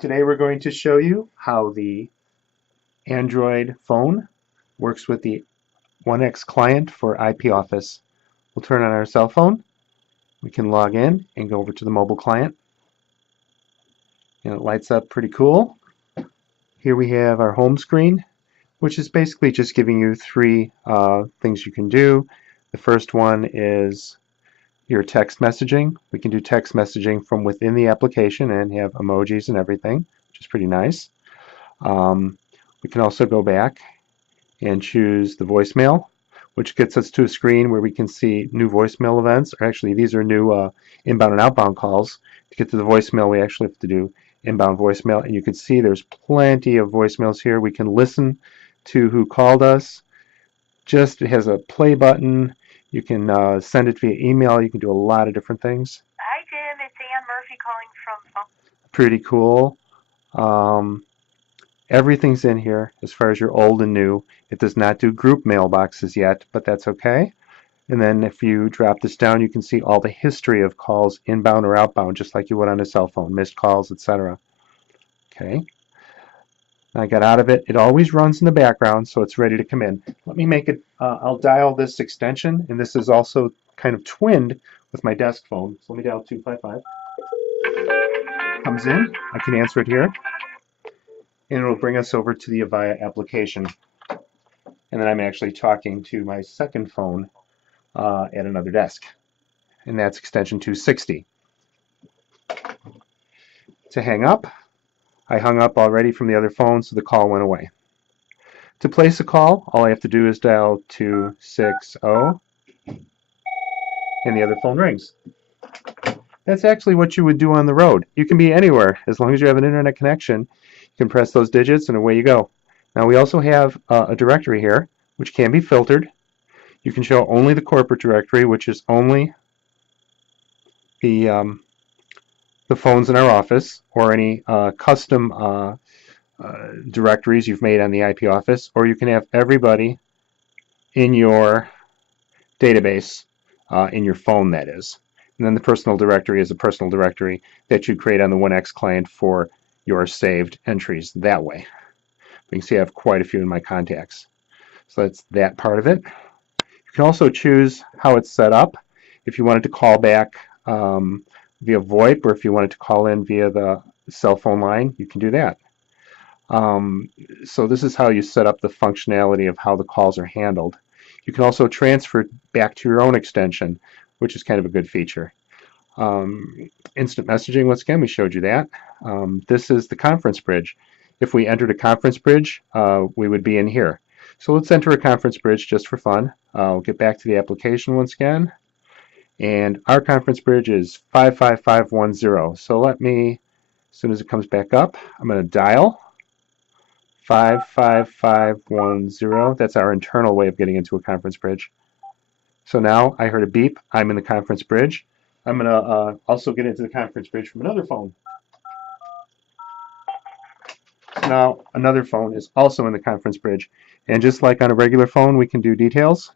Today we're going to show you how the Android phone works with the OneX client for IP Office. We'll turn on our cell phone. We can log in and go over to the mobile client. And it lights up pretty cool. Here we have our home screen, which is basically just giving you three things you can do. The first one is your text messaging. We can do text messaging from within the application and have emojis and everything, which is pretty nice. We can also go back and choose the voicemail, which gets us to a screen where we can see new voicemail events, or actually these are new inbound and outbound calls. To get to the voicemail, we actually have to do inbound voicemail, and you can see there's plenty of voicemails here. We can listen to who called us. It has a play button. You can send it via email. You can do a lot of different things. Hi, Jim. It's Ann Murphy calling from. Pretty cool. Everything's in here as far as your old and new. It does not do group mailboxes yet, but that's okay. And then if you drop this down, you can see all the history of calls inbound or outbound, just like you would on a cell phone, missed calls, etc. Okay. I got out of it. It always runs in the background, so it's ready to come in. Let me make it, I'll dial this extension, and this is also kind of twinned with my desk phone. So let me dial 255. Comes in. I can answer it here. And it'll bring us over to the Avaya application. And then I'm actually talking to my second phone at another desk. And that's extension 260. To hang up, I hung up already from the other phone, so the call went away. To place a call, all I have to do is dial 260, and the other phone rings. That's actually what you would do on the road. You can be anywhere. As long as you have an internet connection, you can press those digits and away you go. Now we also have a directory here, which can be filtered. You can show only the corporate directory, which is only the phones in our office, or any custom directories you've made on the IP office, or you can have everybody in your database, in your phone, that is. And then the personal directory is a personal directory that you create on the OneX client for your saved entries that way. You can see I have quite a few in my contacts. So that's that part of it. You can also choose how it's set up. If you wanted to call back via VoIP, or if you wanted to call in via the cell phone line, you can do that. So this is how you set up the functionality of how the calls are handled. You can also transfer back to your own extension, which is kind of a good feature. Instant messaging, once again, we showed you that. This is the conference bridge. If we entered a conference bridge, we would be in here. So let's enter a conference bridge just for fun. I'll get back to the application once again. And our conference bridge is 55510. So let me, as soon as it comes back up, I'm going to dial 55510. That's our internal way of getting into a conference bridge. So now I heard a beep. I'm in the conference bridge. I'm going to also get into the conference bridge from another phone. Now another phone is also in the conference bridge. And just like on a regular phone, we can do details.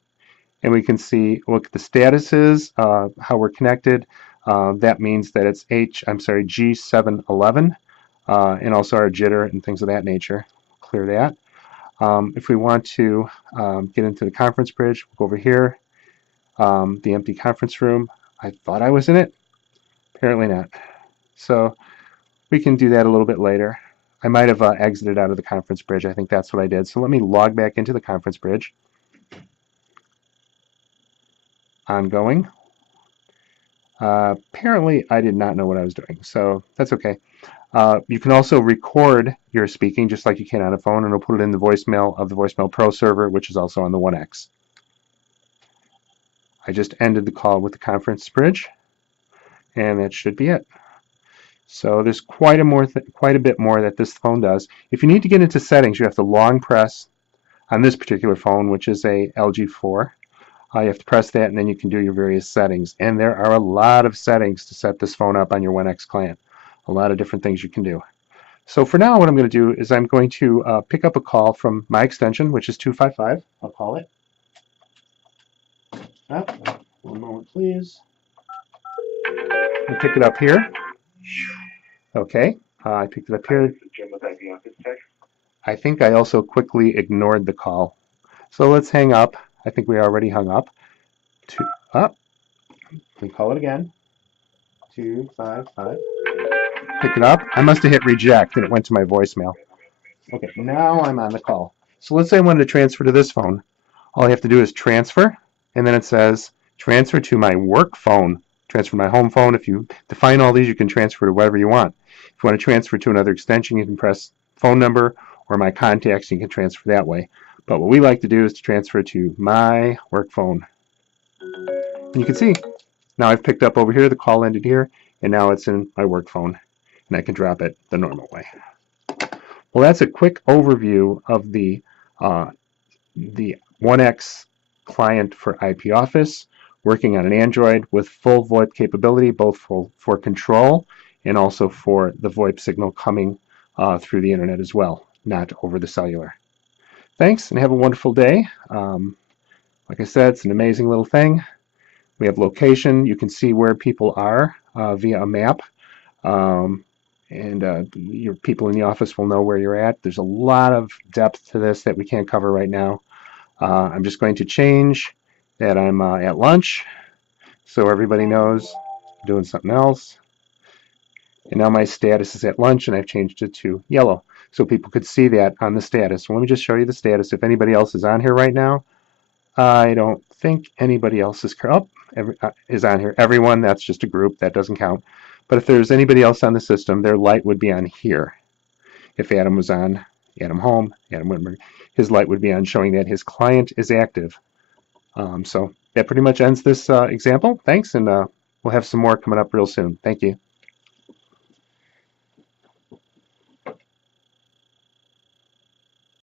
And we can see what the status is, how we're connected. That means that it's G711, and also our jitter and things of that nature. Clear that. If we want to get into the conference bridge, we'll go over here. The empty conference room. I thought I was in it. Apparently not. So we can do that a little bit later. I might have exited out of the conference bridge. I think that's what I did. So let me log back into the conference bridge. Ongoing. Apparently I did not know what I was doing, so that's okay. You can also record your speaking just like you can on a phone, and it'll put it in the voicemail of the Voicemail Pro server, which is also on the OneX. I just ended the call with the conference bridge, and that should be it. So there's quite a bit more that this phone does. If you need to get into settings, you have to long press on this particular phone, which is a LG4. You have to press that, and then you can do your various settings. And there are a lot of settings to set this phone up on your OneX client. A lot of different things you can do. So for now, what I'm going to do is I'm going to pick up a call from my extension, which is 255. I'll call it. One moment, please. I'll pick it up here. Okay. I picked it up here. I think I also quickly ignored the call. So let's hang up. I think we already hung up. Up. We call it again. 255. Pick it up. I must have hit reject and it went to my voicemail. Okay, now I'm on the call. So let's say I wanted to transfer to this phone. All I have to do is transfer, and then it says transfer to my work phone. Transfer to my home phone. If you define all these, you can transfer to whatever you want. If you want to transfer to another extension, you can press phone number or my contacts, and you can transfer that way. But what we like to do is to transfer to my work phone. And you can see, now I've picked up over here, the call ended here, and now it's in my work phone, and I can drop it the normal way. Well, that's a quick overview of the OneX client for IP Office, working on an Android with full VoIP capability, both for control and also for the VoIP signal coming through the internet as well, not over the cellular. Thanks, and have a wonderful day. Like I said, it's an amazing little thing. We have location. You can see where people are via a map. Your people in the office will know where you're at. There's a lot of depth to this that we can't cover right now. I'm just going to change that I'm at lunch so everybody knows I'm doing something else. And now my status is at lunch, and I've changed it to yellow so people could see that on the status. So let me just show you the status. If anybody else is on here right now, I don't think anybody else is on here. Everyone, that's just a group. That doesn't count. But if there's anybody else on the system, their light would be on here. If Adam was on, Adam Home, Adam Whitmer, his light would be on, showing that his client is active. So that pretty much ends this example. Thanks, and we'll have some more coming up real soon. Thank you.